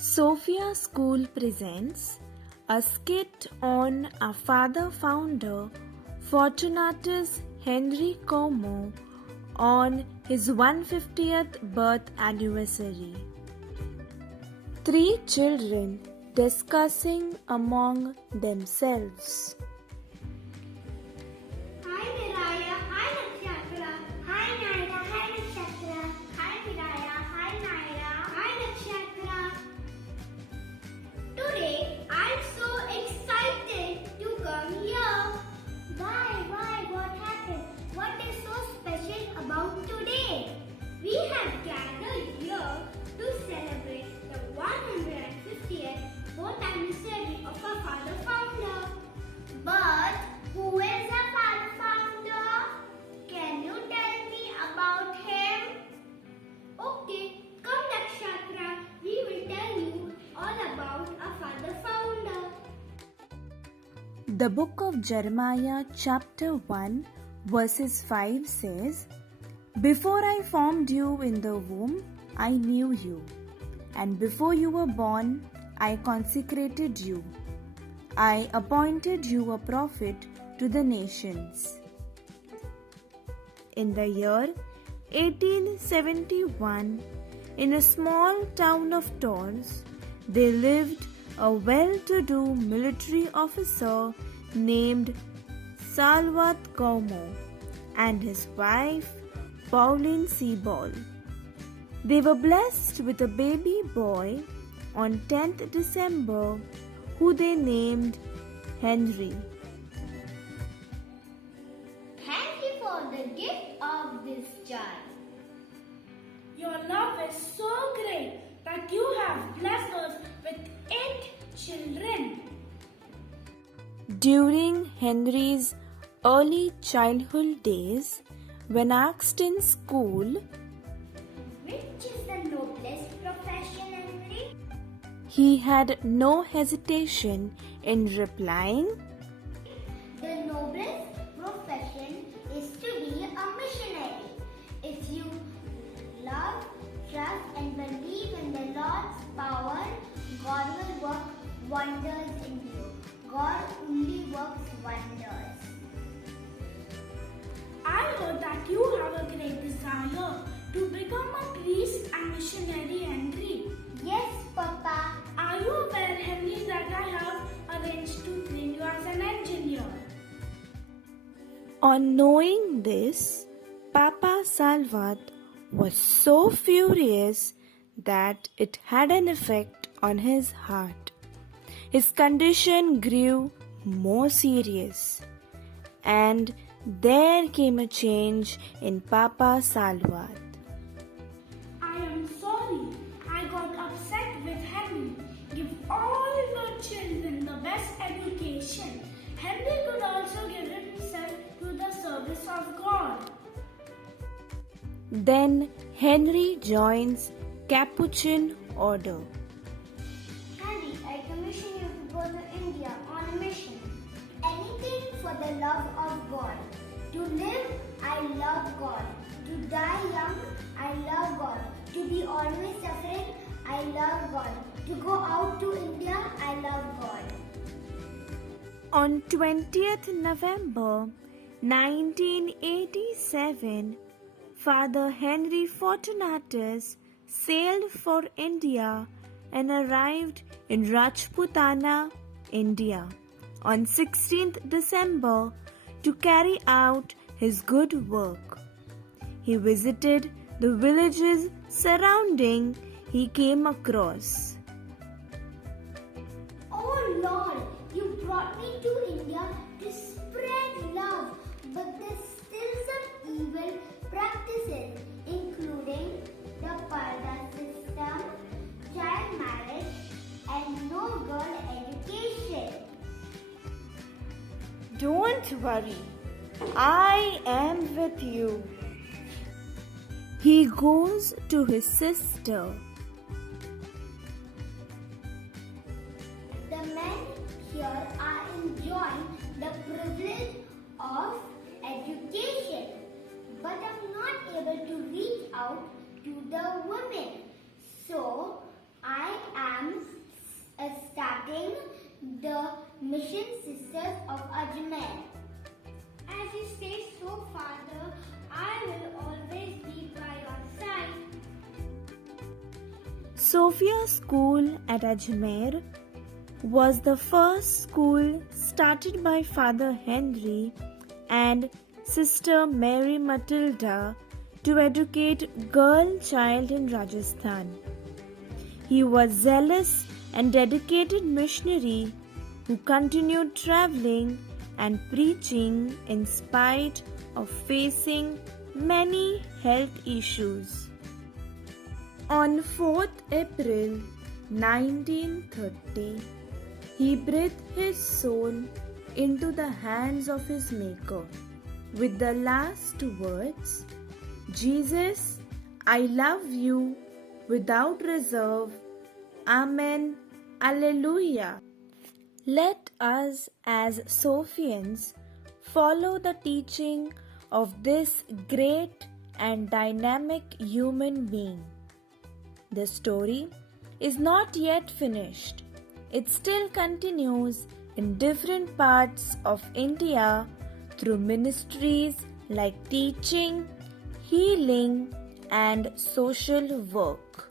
Sophia School presents a skit on our father founder Fortunatus Henry Como on his 150th birth anniversary. Three children discussing among themselves. Hi Viraya, hi Nakshatra, hi Naira, hi Nakshatra, hi Viraya, hi Naira, hi Nakshatra. Today I'm so excited to come here. Why? What happened? What is so special about today? We have gathered here to celebrate the 150th birth anniversary of our father founder. But who is our father founder? Can you tell me about him? Okay, come Nakshatra, we will tell you all about our father founder. The book of Jeremiah chapter 1 verses 5 says, "Before I formed you in the womb, I knew you, and before you were born, I consecrated you. I appointed you a prophet to the nations." In the year 1871, in a small town of Tours, there lived a well-to-do military officer named Salvat Como and his wife Pauline Sebald. They were blessed with a baby boy on 10th December who they named Henry. Thank you for the gift of this child. Your love is so great that you have blessed us with 8 children. During Henry's early childhood days, when asked in school, Which is the noblest profession, Henry? he had no hesitation in replying, The noblest profession is to be a missionary. If you love, trust and believe in the Lord's power, God will work wonders in you. God only works wonders. I heard that you have a great desire to become a priest and missionary, Henry. Yes, Papa. Are you aware, Henry, that I have arranged to train you as an engineer? On knowing this, Papa Salvat was so furious that it had an effect on his heart. His condition grew more serious, and there came a change in Papa Salvat. I am sorry. I got upset with Henry. Give all the children the best education. Henry could also give himself to the service of God. Then Henry joins Capuchin order. Henry, I commission you to go to India on a mission. Anything for the love of God. To live, I love God. To die young, I love God. To be always suffering, I love God. To go out to India, I love God. On 20th November 1987, Father Henry Fortunatus sailed for India and arrived in Rajputana, India on 16th December to carry out his good work. He visited the villages surrounding he came across. Oh Lord, you brought me to India to spread love, but there's still some evil practices, including the Parda system, child marriage, and no girl education. Don't worry, I am with you. He goes to his sister. The men here are enjoying the privilege of education, but I'm not able to reach out to the women. So I am Mission Sisters of Ajmer. As you say so, Father, I will always be by your side. Sophia School at Ajmer was the first school started by Father Henry and Sister Mary Matilda to educate girl child in Rajasthan. He was zealous and dedicated missionary who continued traveling and preaching in spite of facing many health issues. On 4th April 1930, he breathed his soul into the hands of his Maker with the last words, "Jesus, I love you without reserve. Amen. Alleluia." Let us as Sophians follow the teaching of this great and dynamic human being. The story is not yet finished. It still continues in different parts of India through ministries like teaching, healing, and social work.